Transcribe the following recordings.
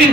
ان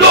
2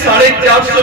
450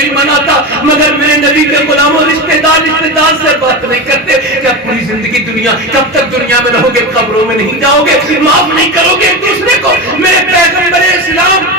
نہیں مناتا, مگر میرے نبی کے غلاموں رشتے دار سے بات نہیں کرتے. کیا پوری زندگی دنیا, کب تک دنیا میں رہو گے, قبروں میں نہیں جاؤ گے, معاف نہیں کرو گے ایک دوسرے کو؟ میرے پیغمبر اسلام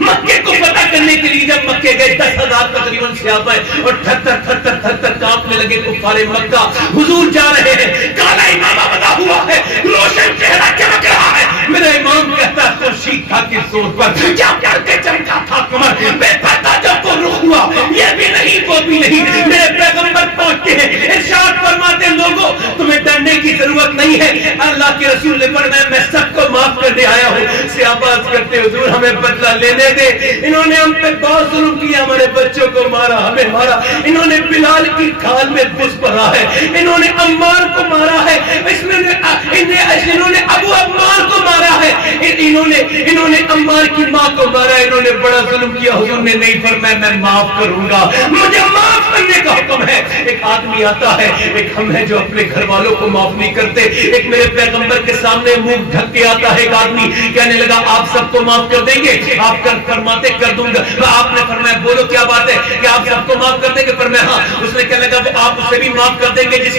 مکے کو فتح کرنے کے لیے جب مکے گئے 10,000 تقریباً صحابہ اور تھر کانپنے لگے کفار مکہ. حضور جا رہے ہیں, کالا امامہ بنا ہوا ہے, روشن چہرہ چمک رہا ہے. میرا امام کہتا ہے خورشید تھا کس زور پر, کیا کر کے چمکا تھا کمر, بے پردہ جب وہ رخ ہوا, یہ بھی نہیں وہ بھی نہیں. میرے پیغمبر پہنچتے ہیں, ارشاد فرماتے ہیں لوگوں تمہیں ڈرنے کی ضرورت نہیں ہے, اللہ کے رسول نے فرمایا میں سب کو معاف کرنے آیا ہوں. صحابہ عرض کرتے حضور ہمیں بدلہ لینے دے, انہوں نے ہم پہ بہت ظلم کیا, ہمارے بچوں کو مارا, ہمیں مارا, انہوں نے بلال کی کھال میں گھس پڑا ہے, انہوں نے عمار کو مارا ہے, انہوں نے ابو عمار کو مارا ہے, انہوں نے عمار کی ماں کو مارا, انہوں نے بڑا ظلم کیا. حضور نے نہیں فرمایا میں معاف کروں گا, مجھے معاف کرنے کا حکم ہے. ایک آدمی آتا ہے, ایک ہم ہے جو اپنے گھر والوں کو معاف نہیں کرتے. ایک میرے پیغمبر کے سامنے منہ ڈھک کے آتا ہے ایک آدمی, کہنے لگا آپ سب کو معاف کر دیں گے؟ آپ فرماتے کر دوں گا. آپ نے فرمایا بولو کیا بات ہے کہ آپ سب کو معاف کر دیں گے؟ فرمایا ہاں. اس نے کہنے لگا آپ اسے بھی معاف کر دیں گے جس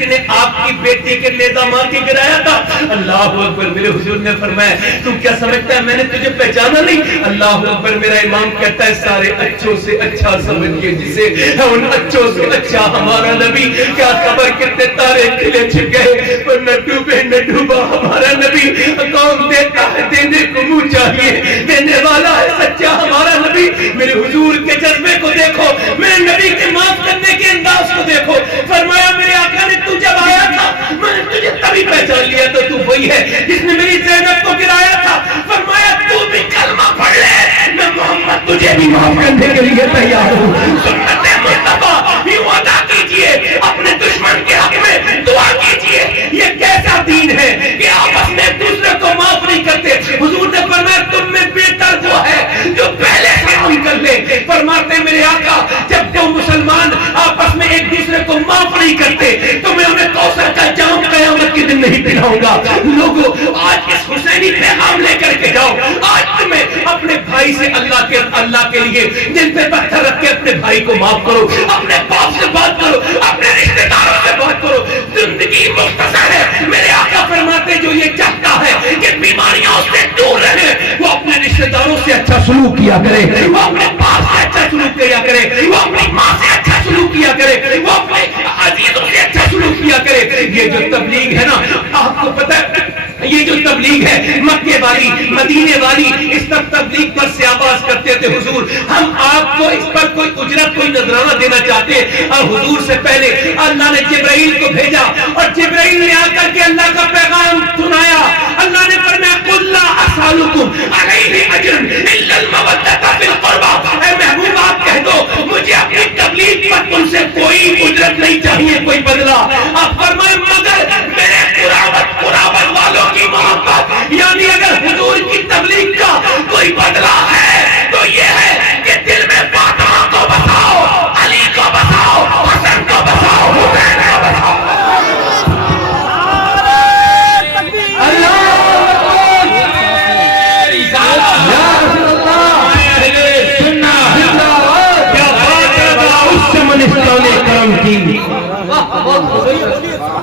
نے آپ کی بیٹی کے نیزہ مار کے گرایا تھا؟ اللہ اکبر. میرے حضور نے فرمایا تو کیا سمجھتا ہے میں نے تجھے پہچانا نہیں؟ اللہ اکبر. میرا امام کہتا ہے سارے اچھوں سے اچھا سمجھیے جسے, ان اچھوں سے اچھا ہمارا نبی. کیا خبر کتنے تارے کھلے چھپ گئے پر نہ ڈوبے نہ ڈوبا ہمارا نبی. کون دیتا ہے دینے کو منہ چاہیے, دینے والا ہے سچا ہمارا نبی. میرے حضور کے جذبے کو دیکھو, میرے نبی کے معاف کرنے کے انداز کو دیکھو. فرمایا میرے آقا نے تو جب آیا تھا میں نے تجھے تبھی پہچان لیا تو تو وہی ہے جس نے میری زینب کو گرایا تھا. فرمایا تو بھی کلمہ پڑھ لے, میں محمد تجھے بھی معاف کرنے کے لیے تیار ہوں. سنت مصطفیٰ یوں ادا کیجئے, اپنے دشمن کے حق میں دعا کیجئے. یہ کیسا دین ہے کہ آپس میں ایک دوسرے کو معاف نہیں کرتے؟ حضور نے فرمایا تم میں بہتر وہ ہے جو پہلے سے ہم کر لے. فرماتے میرے آقا جب دو مسلمان آپس میں ایک دوسرے کو معاف نہیں کرتے تو میں انہیں کوثر کا جام قیامت کے دن نہیں پلاؤں گا. لوگوں آج اس حسینی پیغام لے کر کے جاؤ. آج تمہیں اپنے بھائی سے اللہ کے لیے دل پہ پتھر رکھ کے اپنے بھائی کو معاف کرو, اپنے باپ سے بات کرو, اپنے رشتے داروں سے بات کرو. زندگی مختصر ہے. میرے آقا فرماتے جو یہ چاہتا ہے کہ بیماریاں اس سے دور رہے وہ اپنے رشتے داروں سے اچھا سلوک کیا کرے, وہ اپنے باپ سے اچھا سلوک کیا کرے, وہ اپنی ماں سے اچھا سلوک کیا کرے, وہ اپنے عزیزوں سے اچھا سلوک کیا کرے. یہ جو تبلیغ ہے نا, آپ کو پتہ ہے یہ جو تبلیغ ہے مکے والی مدینے والی, اس تبلیغ پر سیاباز کرتے تھے حضور ہم آپ کو اس پر کوئی اجرت کوئی نذرانہ دینا چاہتے ہیں. اور حضور سے پہلے اللہ نے جبرائیل کو بھیجا اور جبرائیل نے آ کر کے اللہ کا پیغام سنایا. اللہ نے فرمایا قل لا اسالکم علیہ اجرا الا المودۃ فی القربى. اے محبوب آپ کہہ دو مجھے اپنی تبلیغ پر تم سے کوئی اجرت نہیں چاہیے, کوئی بدلہ. آپ فرمائیں مگر میرے قرابت والوں کی محبت, یعنی اگر حضور کی تبلیغ کا کوئی بدلہ ہے تو یہ ہے کہ دل میں فاطمہ کو بساؤ, علی کو بساؤ, حسن کو بساؤ, حسین کو بساؤ.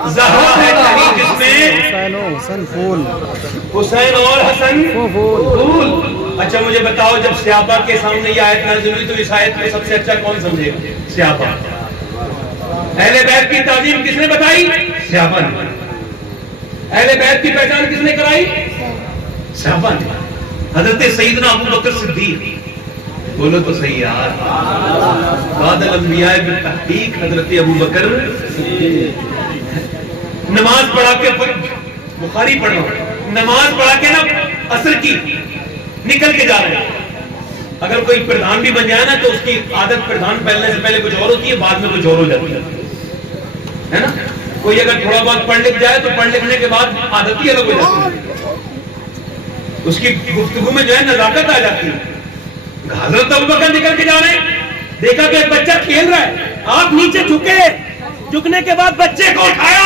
زہرا ہے کہیں جس میں حسین اور حسن پھول. اچھا مجھے بتاؤ جب صحابہ کے سامنے یہ آیت نازل ہوئی تو اس آیت کو سب سے اچھا کون سمجھے؟ صحابہ. اہل بیت کی تعظیم کس نے بتائی؟ صحابہ نے. اہل بیت کی پہچان کس نے کرائی؟ صحابہ نے. حضرت سیدنا ابو بکر صدیق, بولو تو صحیح یار, بعد الانبیاء بالتحقیق حضرت ابو بکر صدیق. نماز پڑھا کے بخاری پڑھ رہا ہوں, نماز پڑھا کے نا عصر کی نکل کے جا رہے ہیں. اگر کوئی پردھان بھی بن جائے نا تو اس کی عادت پردھان پہلنے سے پہلے کچھ اور ہوتی ہے, بعد میں کچھ اور ہو جاتی ہے نا. کوئی اگر تھوڑا بہت پڑھ لکھ جائے تو پڑھ لکھنے کے بعد عادت ہی الگ ہو جاتی ہے, اس کی گفتگو میں جو ہے نزاکت آ جاتی ہے. حضرت ابوبکر نکل کے جا رہے ہیں, دیکھا کہ ایک بچہ کھیل رہا ہے, آپ نیچے جھکے, جھکنے کے بعد بچے کو اٹھایا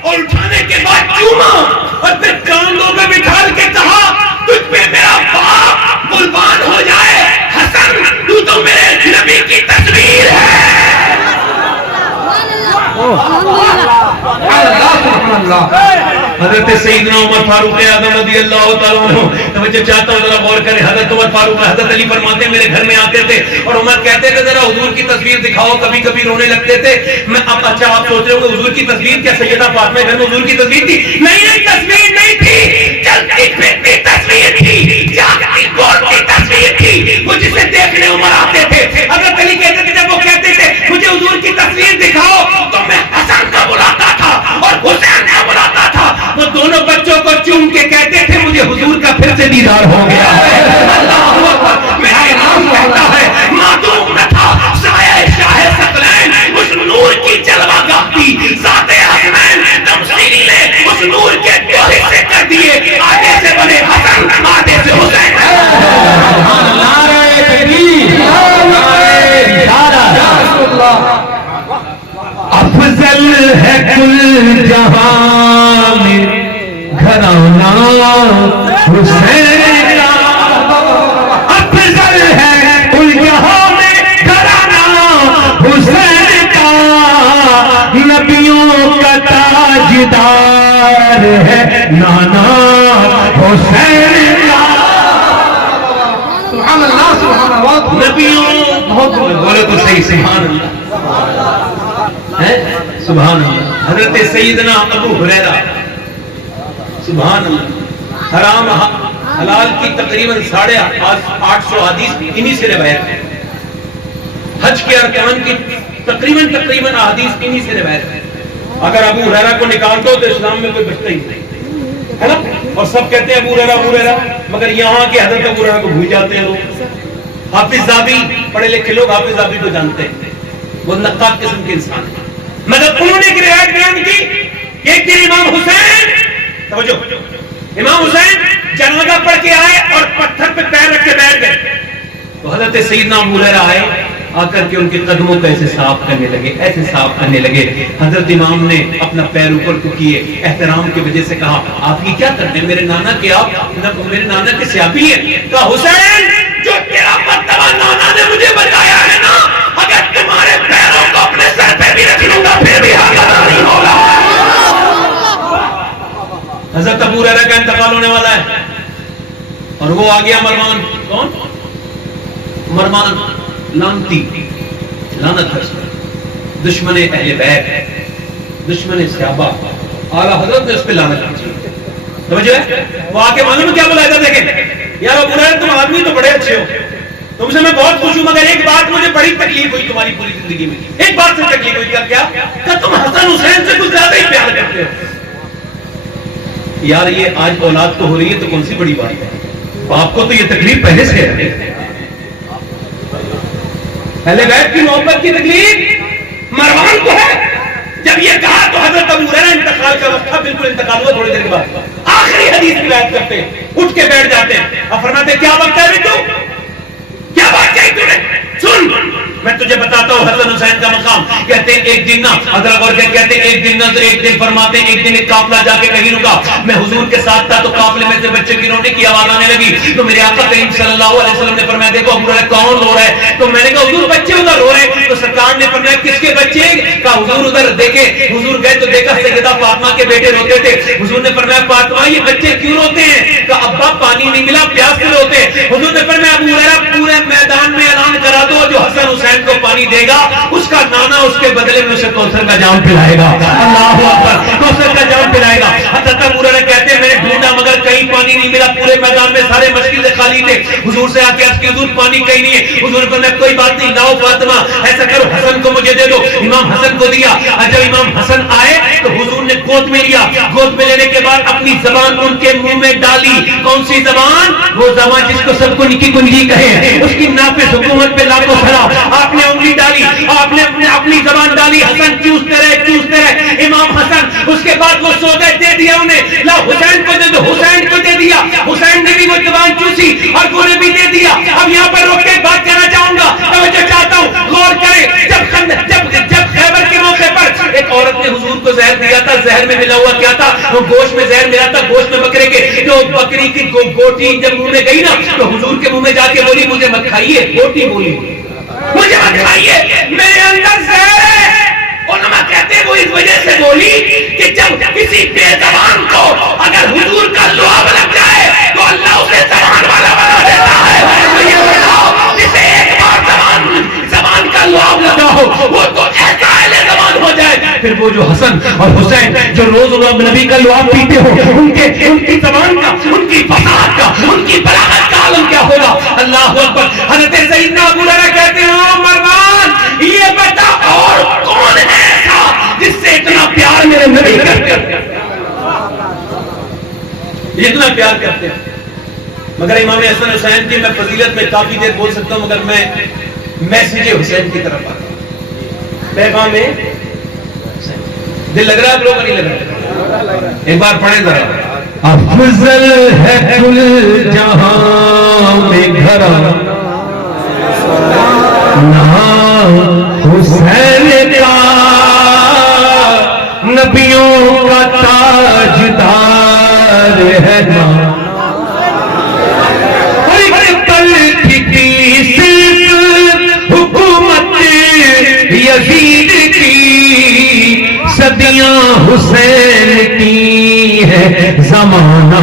اور اٹھانے کے بعد چوما اور پھر کاندھوں پہ بٹھا کے کہا تجھ پہ میرا باپ قربان ہو جائے, حسن تو میرے حضرت سیدنا عمر فاروق اعظم رضی اللہ تعالیٰ عنہ، توجہ چاہتا ہوں ذرا غور کریں. حضرت عمر فاروق حضرت علی فرماتے ہیں میرے گھر میں آتے تھے اور عمر کہتے تھے ذرا حضور کی تصویر دکھاؤ. کبھی کبھی رونے لگتے تھے. میں اب اچھا آپ سوچ رہے ہوں گے حضور کی تصویر کیا سیدہ فاطمہ گھر میں حضور کی تصویر تھی؟ نہیں، تصویر نہیں تھی، چلتی پھرتی تصویر تھی، جاگتی بولتی تصویر تھی. وہ جسے دیکھنے عمر آتے تھے. حضرت علی کہتے تھے جب وہ کہتے تھے مجھے حضور کی تصویر دکھاؤ تو میں حسن کا بلاتا تھا اور حسین کا بلاتا تھا. وہ دونوں بچوں کو چوم کے کہتے تھے مجھے حضور کا پھر سے دیدار ہو گیا ہے. اللہ اکبر. میرا امام کہتا ہے معدوم نہ تھا سایہ شاہ ثقلین، اس نور کی جلوہ گاہی ذات حسنین. تمثیل نے اس نور کے دو حصے کر دیے، آدھے سے بنے حسن آدھے سے حسین. نعرہ تکبیر، افضل ہے کل جہاں میں گھرانہ حسین کا. افضل ہے کل جہاں میں گھرانہ حسین کا. نبیوں کا تاجدار ہے نانا حسین کا. سبحان اللہ سبحان اللہ. نبیوں بہت بولے تو صحیح سبحان اللہ سبحان اللہ. حضرت سیدنا ابو ہریرہ سبحان اللہ حرام حلال کی تقریباً 850 حدیث انہی سے روایت ہے. حج کے ارکان کی تقریباً احادیث انہی سے روایت ہے. اگر ابو ہریرہ کو نکال دو تو اسلام میں کوئی بچتا ہی نہیں ہے نا. اور سب کہتے ہیں ابو ہریرہ مگر یہاں کے حضرت ابو ہریرہ کو بھول جاتے ہیں لوگ. حافظ ذابی پڑھے لکھے لوگ حافظ ذابی کو جانتے ہیں، وہ نقاد قسم کے انسان ہیں. مگر انہوں نے ایک روایت بیان کی کہ ایک دن امام حسین توجہ امام حسین جنازہ پڑھ کے آئے اور پتھر پہ پیر رکھ کے بیٹھ گئے. تو حضرت سیدنا ابو ہریرہ آئے، آ کر کے ان کے قدموں کو ایسے صاف کرنے لگے، ایسے صاف کرنے لگے. حضرت امام نے اپنا پیر اوپر کو کیے، احترام کی وجہ سے کہا آپ کی کیا کرتے ہیں؟ میرے نانا کے میرے نانا کے سیابی ہیں. کہا حسین جو تیرا مرتبہ نانا نے مجھے بتایا ہے نا، اگر تمہارے پیروں کو اپنے سر پہ بھی رکھ لوں گا پھر بھی آگے نہیں ہوگا. حضرت ابو ہریرہ کا انتقال ہونے والا ہے اور وہ آ گیا مروان. کون؟ مروان لانتی، لعنت ہے، دشمن اہل بیت، دشمن صحابہ. اعلیٰ حضرت نے اس پہ لعنت کی. سمجھے؟ وہ آ کے معلوم کیا بلایا تھا؟ دیکھیں یار ابو ہریرہ تم آدمی تو بڑے اچھے ہو، تم سے میں بہت خوش ہوں، مگر ایک بات مجھے بڑی تکلیف ہوئی تمہاری پوری زندگی میں. ایک بات سے تکلیف ہوئی. کیا؟ کہ تم حسن حسین سے کچھ زیادہ ہی پیار کرتے ہو. یار یہ آج اولاد کو ہو رہی ہے تو کون سی بڑی بات ہے؟ باپ کو تو یہ تکلیف پہلے سے ہے. اہل بیت کی محبت کی تکلیف مروان کو ہے. جب یہ کہا تو حضرت ابو ہریرہ انتقال کا وقت تھا، بالکل انتقال ہوا تھوڑی دیر کے بعد آخری حدیث روایت کرتے ہیں، اٹھ کے بیٹھ جاتے ہیں اور فرماتے کیا وقت ہے تو کیا بات کہی تو نے؟ سن میں تجھے بتاتا ہوں حسن حسین کا مقام. کہتے ہیں ایک دن کہتے ہیں ایک دن فرماتے ہیں ایک دن ایک قافلہ جا کے کہیں رکا. میں حضور کے ساتھ تھا تو قافلے میں سے بچے کی رونے کی آواز آنے لگی. تو میرے آقا کریم صلی اللہ علیہ وسلم نے فرمایا دیکھو ابو ہریرہ کون رو رہا ہے؟ تو میں نے کہا حضور بچے ادھر رو رہے ہیں. تو سرکار نے فرمایا کس کے بچے؟ کہا حضور ادھر دیکھے. حضور گئے تو دیکھا سیدہ فاطمہ کے بیٹے روتے تھے. حضور نے فرمایا فاطمہ یہ بچے کیوں روتے ہیں؟ کہا ابا پانی نہیں ملا پیاس سے روتے. حضور نے فرمایا ابو ہریرہ پورے میدان میں اعلان کرا دو جو حسن حسین کو پانی دے گا اس کا نانا اس کے بدلے میں اسے کوثر کا جام پلائے گا. اللہ اکبر. کوثر کا جام پلائے گا. حضرت ابو ہریرہ کہتے ہیں میں نے ڈھونڈا مگر کہیں پانی نہیں ملا. پورے میدان میں سارے مشکل سے خالی تھے. حضور سے آ کے عرض کی حضور پانی کہیں نہیں ہے. حضور نے فرمایا کوئی بات نہیں لاؤ فاطمہ ایسا کرو حسن کو مجھے دے دو. امام حسن کو دیا. جب امام حسن آئے تو حضور نے گود میں لیا. گود میں لینے کے بعد اپنی زبان ان کے منہ میں ڈالی. کون سی زبان؟ وہ زبان جس کو سب کو نکی کنجی کہے. اس کی نافذ حکومت پہ لاکھوں سلام. آپ نے انگلی ڈالی، آپ نے اپنی زبان ڈالی. حسن چوستے رہے امام حسن. اس کے بعد وہ سوگے دے دیا انہیں. لا حسین کو دے دو. حسین کو دے دیا. حسین نے بھی وہ زبان چوسی اور وہ نے بھی دے دیا. اب یہاں پر روک کے بات کہنا چاہوں گا، توجہ چاہتا ہوں غور کریں. جب خیبر کے موقع پر ایک عورت نے حضور کو زہر دیا تھا. زہر میں ملا ہوا کیا تھا؟ وہ گوشت میں زہر ملا تھا، گوشت میں بکرے کے. جو بکری کی گوٹی جب منہ میں گئی نا تو حضور کے منہ میں جا کے بولی مجھے مت کھائیے. گوٹی بولی مجھے مت کھائیے، میرے اندر زہر ہے. علماء کہتے ہیں وہ اس وجہ سے بولی کہ جب کسی بے زبان کو اگر حضور کا لعاب لگ جائے تو اللہ اسے زبان والا بنا دیتا ہے. تو یہ بتاؤ جسے ایک بار زبان کا لعاب لگا ہو وہ تو ایسا اہل زبان ہو جائے. پھر وہ جو حسن اور حسین جو روز نبی کا لعاب پیتے ہو ان کی زبان کا، ان کی فصاحت کا، ان کی بلاغت کا عالم کیا ہوگا. اللہ اکبر. حضرت سیدنا ابو ہریرہ کہتے ہیں مروان یہ بتا اور کون ہے ایسا جس سے اتنا پیار میرے نبی کرتے ہیں، اتنا پیار کرتے ہیں. مگر امام حسن حسین کی میں فضیلت میں کافی دیر بول سکتا ہوں، مگر میں میسج حسین کی طرف آتا ہوں. پیغام میں دل لگ رہا ہے آپ لوگوں کا نہیں لگ رہا؟ ایک بار پڑھیں ذرا. افضل ہے کل جہاں میں گھرانہ حسین کا، نبیوں کا تاجدار ہے نا. حکومت یزید کی صدیاں حسین کی ہے زمانہ.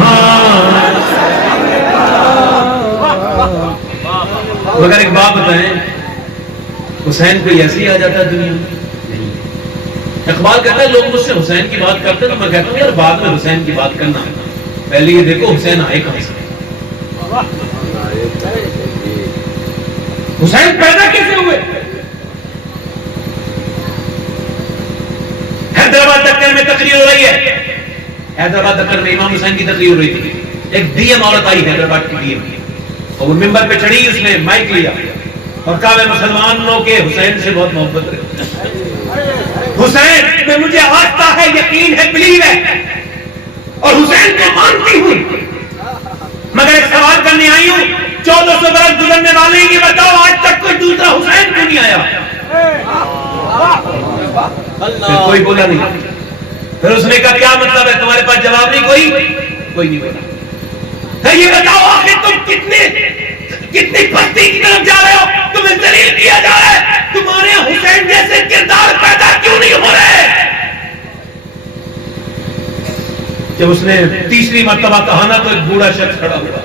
مگر ایک بات بتائیں، حسین کوئی ایسے ہی آ جاتا ہے دنیا میں؟ نہیں. اقبال کہتا ہے لوگ مجھ سے حسین کی بات کرتے تو میں کہتا ہوں یار بعد میں حسین کی بات کرنا، پہلے یہ دیکھو حسین آئے کہاں سے، حسین پیدا کیسے ہوئے. حیدرآباد دکن میں تقریر ہو رہی ہے، حیدرآباد دکن میں امام حسین کی تقریر ہو رہی تھی. ایک ڈی ایم عورت آئی حیدرآباد کی ڈی ایم، اور وہ ممبر پہ چڑھی، اس نے مائک لیا اور کہا میں مسلمانوں کے حسین سے بہت محبت رہتی ہوں، حسین میں مجھے آستہ ہے، یقین ہے، بلیو ہے، اور حسین کو مانتی ہوں. مگر ایک سوال کرنے آئی ہوں، 1400 برس گزرنے والے یہ بتاؤ آج تک کوئی دوسرا حسین کیوں نہیں آیا؟ کوئی بولا نہیں. پھر اس نے کہا کیا مطلب ہے تمہارے پاس جواب نہیں؟ کوئی نہیں بولا. یہ بتاؤ آخر تم کتنی پستی کی طرف جا رہے ہو؟ تمہیں ذلیل کیا جا رہا ہے، تمہارے حسین جیسے کردار پیدا کیوں نہیں ہو رہے؟ جب اس نے تیسری مرتبہ کہا نا تو ایک بوڑھا شخص کھڑا ہوا.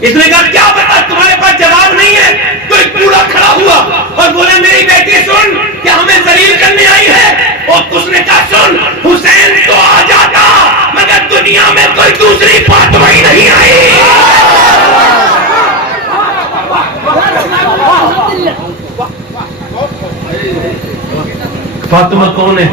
اس نے کہا کیا بتا تمہارے پاس جواب نہیں ہے؟ تو ایک بوڑھا کھڑا ہوا اور بولے میری بیٹی سن، کیا ہمیں ذلیل کرنے آئی ہے؟ اور اس نے کہا سن، حسین تو آ جاتا مگر دنیا میں کوئی دوسری فاطمہ ہی نہیں آئی. فاطمہ کون ہے؟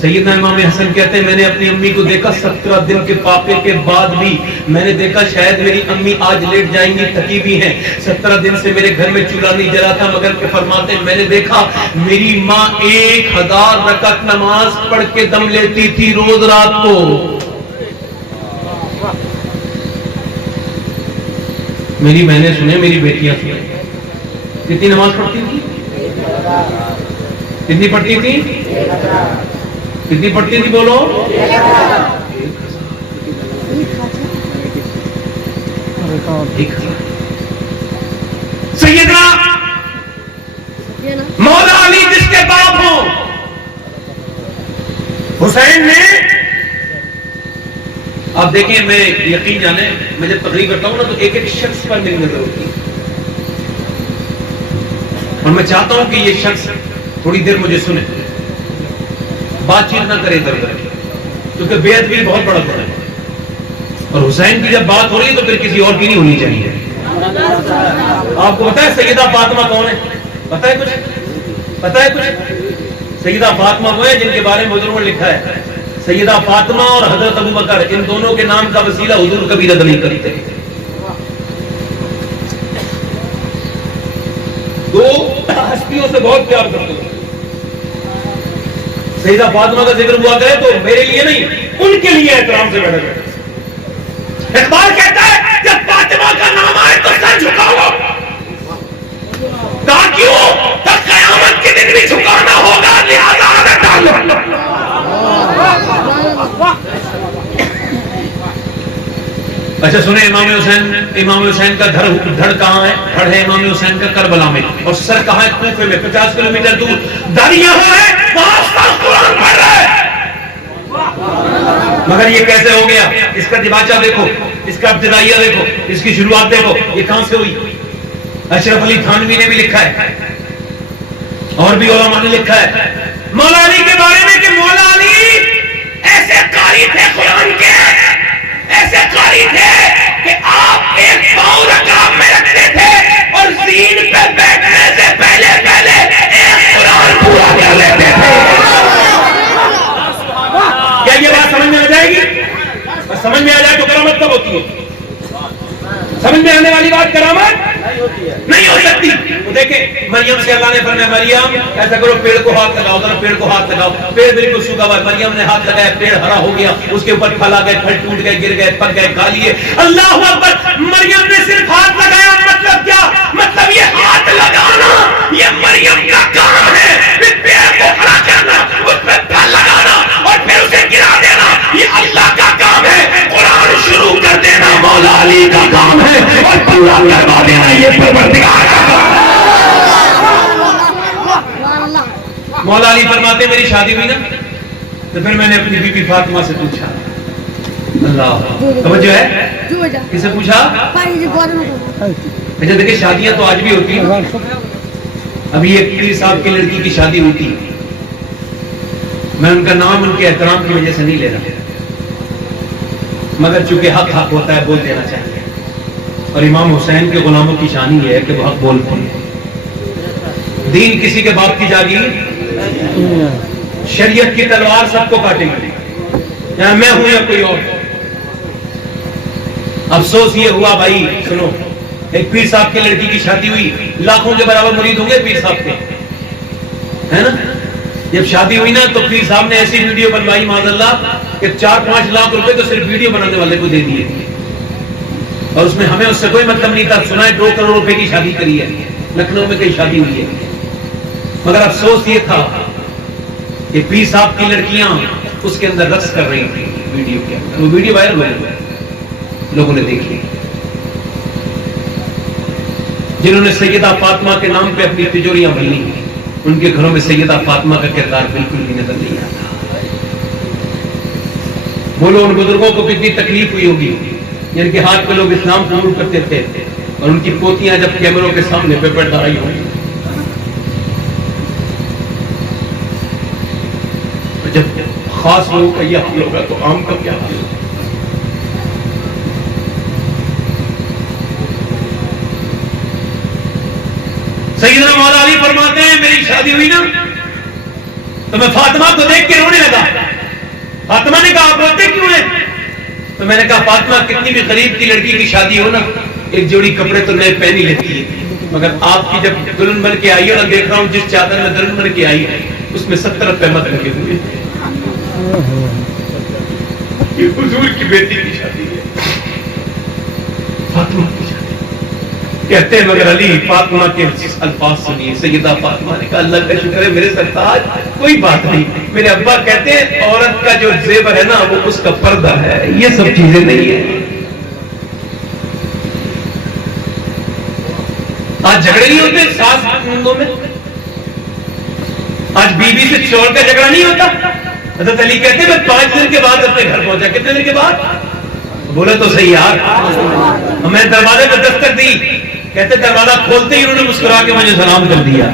سیدنا امام حسن کہتے ہیں میں نے اپنی امی کو دیکھا 17 دن کے فاقے کے بعد بھی میں نے دیکھا شاید میری امی آج لیٹ جائیں گی، تھکی بھی ہیں. 17 دن سے میرے گھر میں چولہا نہیں جلا تھا، مگر کہ فرماتے ہیں میں نے دیکھا میری ماں 1000 رکعت نماز پڑھ کے دم لیتی تھی روز رات کو. میری بہنیں سنیں، میری بیٹیاں سنیں، کتنی نماز پڑھتی تھی؟ کتنی پڑھتی تھی؟ کتنی پڑھتی تھی بولو؟ سیدنا مولا علی جس کے باپ ہوں حسین نے، آپ دیکھیں میں یقین جانے میں جب تقریر کرتا ہوں نا تو ایک ایک شخص پر میری نظر ہوتی ہے، اور میں چاہتا ہوں کہ یہ شخص تھوڑی دیر مجھے سنے، بات چیت نہ کرے ادھر ادھر، کیونکہ بے ادبی بہت بڑا گناہ ہے. اور حسین کی جب بات ہو رہی ہے تو پھر کسی اور کی نہیں ہونی چاہیے. آپ کو پتا ہے سیدہ فاطمہ کون ہے؟ پتا ہے کچھ؟ سیدہ فاطمہ وہ ہے جن کے بارے میں بزرگوں نے لکھا ہے سیدہ فاطمہ اور حضرت ابو بکر، ان دونوں کے نام کا وسیلہ حضور کبھی رد نہیں کرتے. دو ہستیوں سے بہت پیار کرتے ہیں. سیدہ فاطمہ کا ذکر ہوا کرے تو میرے لیے نہیں، ان کے لیے احترام سے بیٹھا کرے. اقبال کہتا ہے جب فاطمہ کا نام آئے تو سر جھکاؤ. کہا کیوں؟ تب قیامت کے دن بھی جھکانا ہوگا، لہذا آدھا ڈالو. اچھا سنیں، امام حسین کا دھڑ کہاں ہے؟ دھڑ ہے امام حسین کا کربلا میں، اور سر کہاں ہے؟ کوفے میں 50 کلومیٹر دور. داڑھی یہاں ہے قرآن پڑھ رہا ہے. مگر یہ کیسے ہو گیا؟ اس کا دماغہ دیکھو، اس کا ابتدائیہ دیکھو، اس کی شروعات دیکھو، یہ کہاں سے ہوئی؟ اشرف علی تھانوی نے بھی لکھا ہے اور بھی علماء نے لکھا ہے مولا علی کے بارے میں کہ مولا علی ایسے قاری تھے قرآن کے، ایسے قاری تھے کہ آپ ایک پاؤں رکعت میں رکھتے تھے اور زین پہ بیٹھنے سے پہلے ایک قرآن پورا کر لیتے تھے. کیا یہ بات سمجھ میں آ جائے گی؟ اور سمجھ میں آ جائے تو کرامت کب ہوتی ہے؟ سمجھ میں آنے والی بات کرامت نہیں ہو سکتی. دیکھیں مریم سے اللہ نے فرمایا مریم ایسا کرو پیڑ کو ہاتھ لگاؤ، ذرا پیڑ کو ہاتھ لگاؤ. پیڑ بالکل سوکھا ہوا ہے. مریم نے ہاتھ لگایا، پیڑ ہرا ہو گیا، اس کے اوپر پھل آ گئے، پھل ٹوٹ گئے، گر گئے، پک گئے، کھا لیے. اللہ اکبر. مریم نے صرف ہاتھ لگایا. مطلب کیا؟ مطلب یہ ہاتھ لگانا یہ مریم کا کام ہے. پھر پیڑ کو ہرا کرنا، اس پہ پھل لگانا اور پھر اسے گرا دینا یہ اللہ کا کام ہے. قرآن شروع کر دینا مولا علی کا کام ہے اور پورا کروا دینا یہ پروردگار کا کام ہے. مولا علی فرماتے میری شادی ہوئی نا تو پھر میں نے اپنی بی بی فاطمہ سے پوچھا. اللہ توجہ ہے؟ کس سے پوچھا؟ اچھا دیکھیں شادیاں تو آج بھی ہوتی ہیں. ابھی ایک پیر صاحب کی لڑکی کی شادی ہوتی ہے. میں ان کا نام ان کے احترام کی وجہ سے نہیں لے رہا مگر چونکہ حق حق ہوتا ہے بول دینا چاہیے. اور امام حسین کے غلاموں کی شان یہ ہے کہ وہ حق بولتے ہیں. دین کسی کے باپ کی جاگیر، شریعت کی تلوار سب کو کاٹے گی، یا میں ہوں یا کوئی اور. افسوس یہ ہوا بھائی سنو، ایک پیر صاحب کی لڑکی کی شادی ہوئی، لاکھوں کے برابر مرید ہوں گے پیر صاحب کے، ہے نا. جب شادی ہوئی نا تو پیر صاحب نے ایسی ویڈیو بنوائی معاذ اللہ کہ 4-5 لاکھ روپے تو صرف ویڈیو بنانے والے کو دے دیے. اور اس میں ہمیں اس سے کوئی مطلب نہیں تھا. سنا ہے 2 کروڑ روپے کی شادی کری ہے، لکھنؤ میں کئی شادی ہوئی ہے. مگر افسوس یہ تھا کہ پیر صاحب کی لڑکیاں اس کے اندر رقص کر رہی تھیں ویڈیو کے اندر. وہ ویڈیو وائرل ہوئی، لوگوں نے دیکھی. جنہوں نے سیدہ فاطمہ کے نام پہ اپنی تجوریاں بھلی ان کے گھروں میں سیدہ فاطمہ کا کردار بالکل بھی نظر نہیں آتا. بولو ان بزرگوں کو کتنی تکلیف ہوئی ہوگی جن کے ہاتھ پہ لوگ اسلام قبول کرتے تھے اور ان کی پوتیاں جب کیمروں کے سامنے پہ پردہ آئی ہوئی. جب خاص لوگوں کا یہ حال ہوگا تو عام کا کیا حال ہوگا؟ سیدنا مولا علی فرماتے ہیں میری شادی ہوئی نا تو میں فاطمہ کو دیکھ کے رونے لگا. فاطمہ نے کہا آپ روتے کیوں ہیں؟ تو میں نے کہا فاطمہ کتنی بھی غریب کی لڑکی کی شادی ہو نا ایک جوڑی کپڑے تو نئے پہن ہی لیتی ہے، مگر آپ کی جب دلہن بن کے آئی ہے نا دیکھ رہا ہوں جس چادر میں دلہن بن کے آئی ہے اس میں 70 روپے مت لگے ہوئے. یہ حضور کی بیٹی کی شادی ہے، فاطمہ کی شادی. کہتے ہیں مگر علی فاطمہ کے الفاظ سنیے. سیدہ فاطمہ نے کہا اللہ کا شکر ہے میرے سرتاج کوئی بات نہیں. میرے ابا کہتے ہیں عورت کا جو زیور ہے نا وہ اس کا پردہ ہے، یہ سب چیزیں نہیں ہیں. آج جھگڑے نہیں ہوتے ساس نندوں میں، آج بیوی سے چور کا جھگڑا نہیں ہوتا. حضرت علی کہتے ہیں میں 5 دن کے بعد اپنے گھر پہنچا. کتنے دن کے بعد؟ بولے تو صحیح یار. میں دروازے پہ دستک دی، کہتے دروازہ کھولتے ہی انہوں نے مسکرا کے مجھے سلام کر دیا.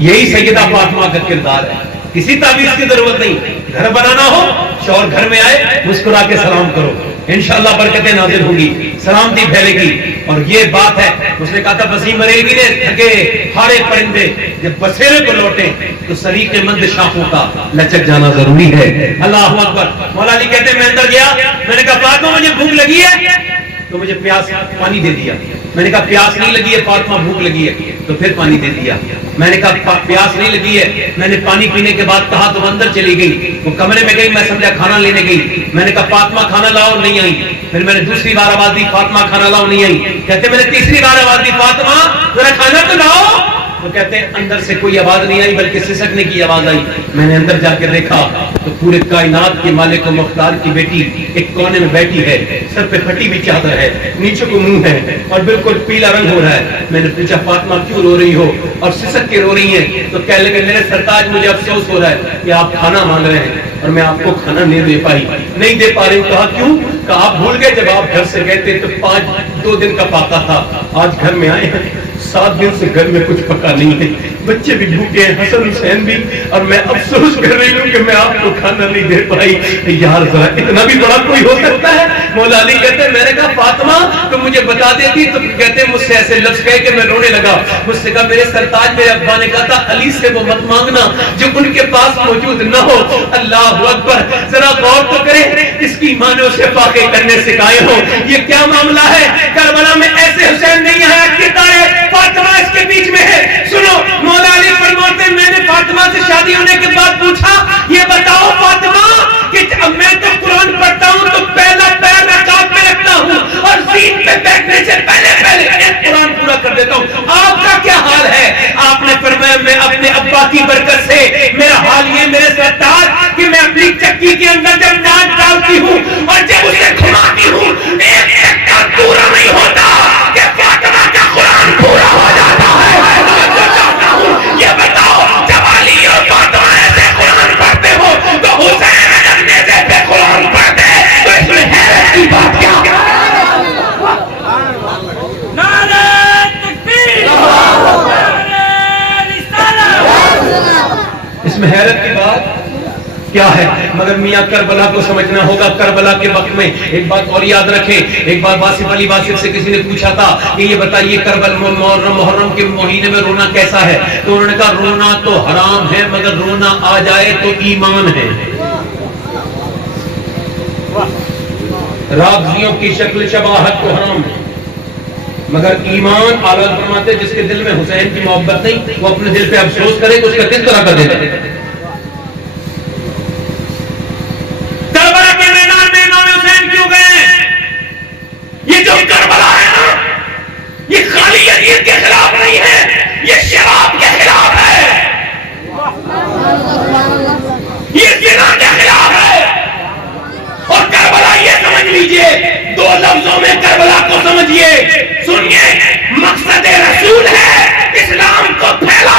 یہی سیدہ فاطمہ کا کردار ہے. کسی تعویذ کی ضرورت نہیں. گھر بنانا ہو شوہر گھر میں آئے مسکرا کے سلام کرو، انشاءاللہ برکتیں نازل ہوں گی، سلامتی پھیلے گی. اور یہ بات ہے اس نے کہا تھا وسیم ریلوی نے تھکے ہارے پرندے جب بسیرے کو لوٹیں تو سریق مند شاخوں کا لچک جانا ضروری ہے. اللہ اکبر. مولا علی کہتے ہیں میں اندر گیا، میں نے کہا فاطمہ مجھے بھوک لگی ہے تو مجھے پیاس پانی دے دیا. میں نے کہا پیاس نہیں لگی ہے فاطمہ بھوک لگی ہے تو پھر پانی دے دیا. میں نے کہا پیاس نہیں لگی ہے. میں نے پانی پینے کے بعد کہا تو اندر چلی گئی، وہ کمرے میں گئی، میں سمجھا کھانا لینے گئی. میں نے کہا فاطمہ کھانا لاؤ، نہیں آئی. پھر میں نے دوسری بار آواز دی فاطمہ کھانا لاؤ، نہیں آئی. کہتے میں نے تیسری بار آواز دی فاطمہ ذرا کھانا تو لاؤ. وہ کہتے ہیں اندر سے کوئی آواز نہیں آئی بلکہ سسکنے کی آواز آئی. میں نے اندر جا کے دیکھا تو پورے کائنات کے مالک و مختار کی بیٹی ایک کونے میں بیٹھی ہے, سر پہ پھٹی ہوئی چادر ہے, نیچے کو منہ ہے اور بالکل پیلا رنگ ہو رہا ہے. میں نے پوچھا فاطمہ کیوں رو رہی ہو اور سسک کے رو رہی ہیں؟ تو کہنے لگے میرے سرتاج مجھے افسوس ہو رہا ہے کہ آپ کھانا مانگ رہے ہیں اور میں آپ کو کھانا نہیں دے پا رہی. کہا کیوں؟ کہ آپ بھول گئے جب آپ گھر سے گئے تھے تو 2 دن کا پاکا تھا, آج گھر میں آئے ہیں 7 دن سے گھر میں کچھ پکا نہیں ہے, بچے بھی بھوکے ہیں, حسن حسین بھی, اور میں افسوس کر رہی ہوں کہ میں آپ کو کھانا نہیں دے پائی. یار ذرا اتنا بھی بڑا کوئی ہو سکتا ہے؟ مولا علی کہتے ہیں میں نے کہا فاطمہ تو مجھے بتا دیتی. تو کہتے ہیں مجھ سے ایسے لفظ کہے کہ میں رونے لگا. مجھ سے کہا میرے سرتاج میرے ابا نے کہا تھا علی سے وہ مت مانگنا جو ان کے پاس موجود نہ ہو. اللہ اکبر, ذرا غور تو کریں, اس کی ماں نے اسے فاقے کرنے سکھائے ہو. یہ کیا معاملہ ہے؟ کربلا میں ایسے حسین نہیں آیا کہ فاطمہ اس کے بیچ میں ہے. سنو مولا علی فرماتے ہیں میں نے فاطمہ سے شادی ہونے کے بعد پوچھا یہ بتاؤ فاطمہ کہ میں تو قرآن پڑھتا ہوں تو پہلا پیر رکعت میں رکھتا ہوں اور زین پہ بیٹھنے سے پہلے ایک قرآن پورا کر دیتا ہوں, آپ کا کیا حال ہے؟ آپ نے فرمایا میں اپنے ابا کی برکت سے میرا حال یہ میرے سرتاج کہ میں اپنی چکی کے اندر جب ناچ ڈالتی ہوں اور جب اسے گھماتی ہوں ایک سیکٹر پورا نہیں ہوتا کہ فاطمہ کا قرآن پورا ہو جاتا ہے. یہ بتاؤ جب علی اور فاطمہ ایسے قرآن پڑھتے ہو تو حسین اپنے سے پہ قرآن پڑھتے تو اس میں حیرت کی بات کیا؟ نعرہ تکبیر, نعرہ رسالت. اس میں حیرت کی بات کیا ہے؟ مگر میاں کربلا کو سمجھنا ہوگا. کربلا کے وقت میں ایک بات اور یاد رکھیں. ایک بار واصف علی واصف سے کسی نے پوچھا تھا کہ یہ بتائیے کربلا محرم کے مہینے میں رونا کیسا ہے؟ تو انہوں نے کہا رونا تو حرام ہے مگر رونا آ جائے تو ایمان ہے. راغزیوں کی شکل شباہت تو حرام ہے مگر ایمان. اعلیٰ فرماتے جس کے دل میں حسین کی محبت نہیں وہ اپنے دل پہ افسوس کرے کہ اس کا کس طرح کا دل ہے. کربلا کے میدان میں امام حسین کیوں گئے؟ یہ جو کربلا ہے نا یہ خالی یزید کے خلاف نہیں ہے, یہ شراب کے خلاف ہے, یہ زنا کے خلاف ہے. اور کربلا یہ سمجھ لیجئے 2 لفظوں میں کربلا کو سمجھیے, سنیے, مقصد رسول ہے اسلام کو پھیلا